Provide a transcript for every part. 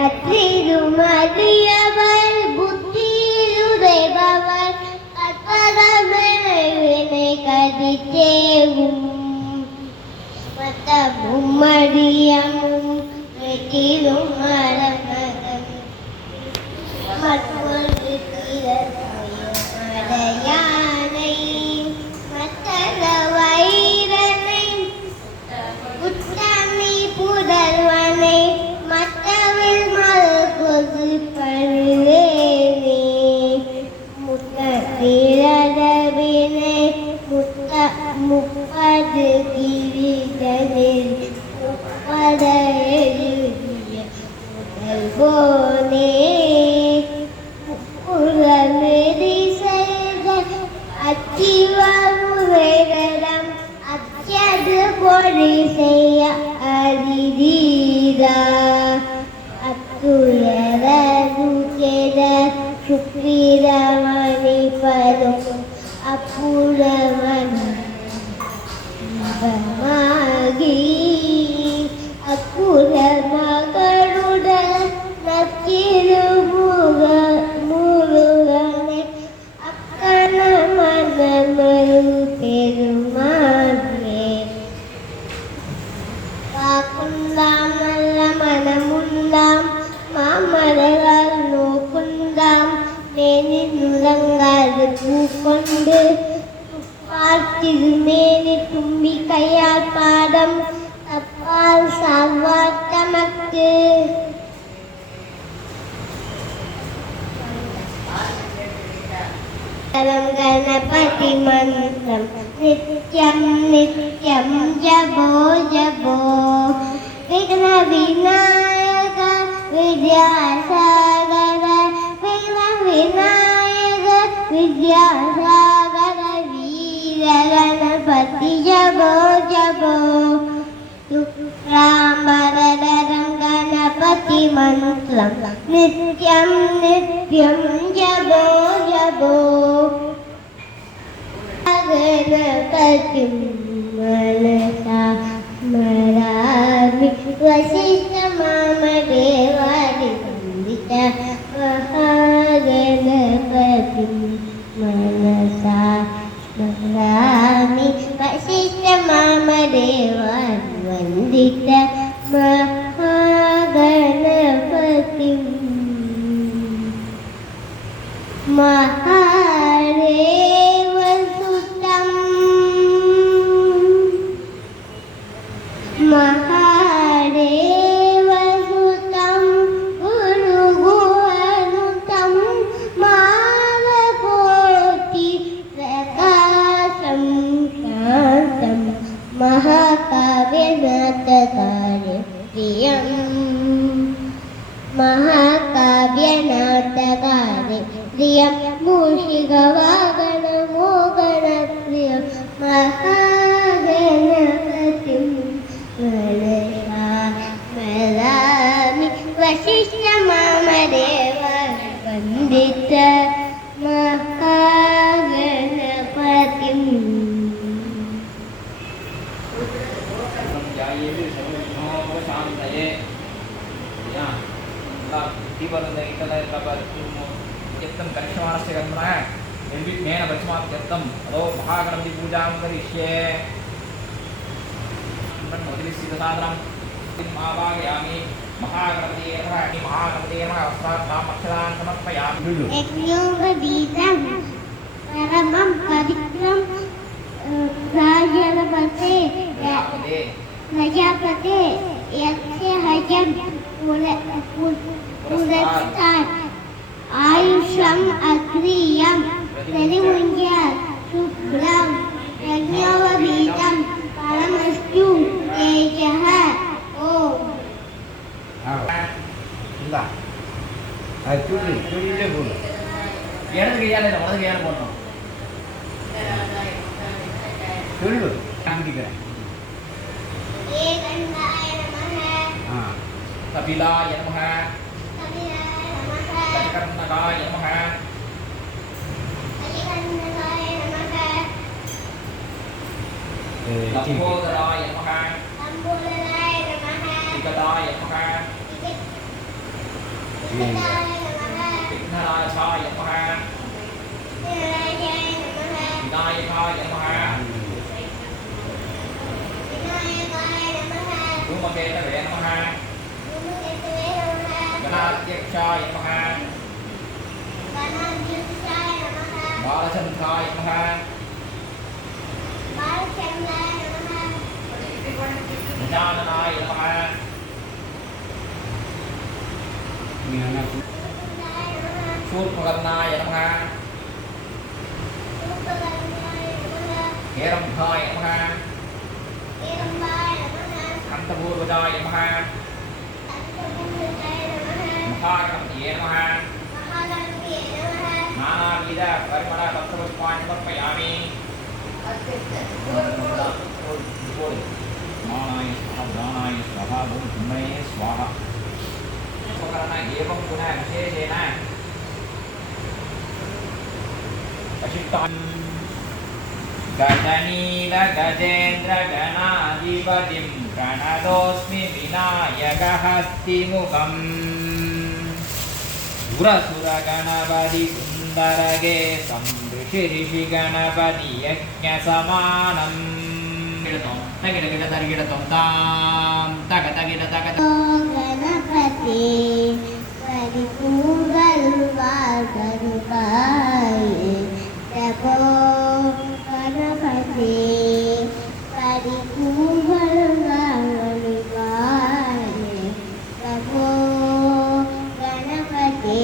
Atri rumah dia പതിതേവും മതവും മടിയമും വെട്ടിലും മരമകം മറ്റൊരു മടയാனை മറ്റല വൈരனை உத்தமி புதல்வனை மற்றவில் மறுபொது பழுவேனே முத்தத்திரவினை முப்பது கிரிதனில் முப்பத எழுதிய முதல்வோனே முக்குளமெறி செய்த அச்சிவமுவேடம் அச்சது பொறி செய்ய அதிதீதா அத்துயரதுகெட சுக்ரீரமணி பதும் அப்புறமணி அக்குல மகளுடன் நச்சிரு முருகனை அக்கன மனமரு பெருமானே காக்குந்தாம் நல்ல மனமுந்தாம் மாமலர்கள் நோக்குந்தாம் மேனி நுழங்காது பூக்கொண்டு பார்த்திரு மேனி தும்பி கையால் பாடம் தப்பால் சால்வார் தமக்கு गणपति मंत्रम नित्यम नित्यम जपो जपो विघ्न विनायक विद्यासागर विघ्न विनायक विद्यासागर वीर गणपति जपो जपो शुक्लांबरधरं गणपति मंत्रम नित्यम नित्यम जपो जपो गणपति मनसा स्मरामि वसिष्ठ मामदेवादि वन्दित महागणपति मनसा स्मरामि वसिष्ठ मामदेवादि वन्दित महागणपति महादेवसुतं गुरुगुहनुतं मालकोटि प्रकाशं शान्तं महाकाव्यनाटकार्यप्रियं मूषिकवागणमोगणप्रियं महागणपतिं मनसा स्मरामि वसिष्ठ मामदेव वन्दित महागणपतिं करिष्यमाणस्य कर्मणः निर्विघ्नेन परिसमाप्त्यर्थम् अतो महागणपति पूजां करिष्ये मोदलिसिद्धसाधनं महाभागयामि महागणपतये नमः वस्त्रान् अक्षरान् समर्पयामि यज्ञोपवीतं परमं पवित्रं राजपते प्रजापते यस्य हजं पुरस्तात् आयुषम् अग्रियं प्रतिमुञ्ज्य शुभ्रं यज्ञोपवीतं परमस्तु तेजः ओम இல்லா அது துணியிலே போடு இடது கையால் இல்லை வலது கையால் போடணும் சொல்லு காமிக்கிறேன் कपिलाय नमः गजकर्णकाय नमः लंबोदराय नमः विगताय नमः विघ्ननाशाय नमः विनायकाय नमः ധൂമകേതവേ നമഃ ഗണാധ്യക്ഷായ നമഃ ബാലചന്ദ്രായ നമഃ ഗജാനനായ നമഃ ശൂർപകർണായ നമഃ ഹേരംഭായ നമഃ അന്തപൂർവജായ നമഃ മഹാഗണപതയേ നമഃ നാനാവിധ പരിമള പത്രപുഷ്പാണി സമർപ്പയാമി ജ്ഞാനായ സ്വാഹ ബ്രഹ്മണേ സ്വാഹ ഉപകരണ ഏവം പുനഃ വിശേഷേണ അശിഷ്ടാൻ ഗജനീല ഗജേന്ദ്ര ഗണാധിപതിം പ്രണതോസ്മി വിനായകഹസ്തിമുഖം സുരസുര ഗണപതി സുന്ദരഗേ ഋഷി ഋഷി ഗണപതി യജ്ഞസമാനം തകിട കിട തരികിട തൊന്താം തക തകിട തക ഗണപതി പരിപൂർവൽവാർഗരുകായി തപോ ഗണപതി പരിപൂർവൽവാർഗരുകായി തപോ ഗണപതി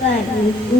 Bye.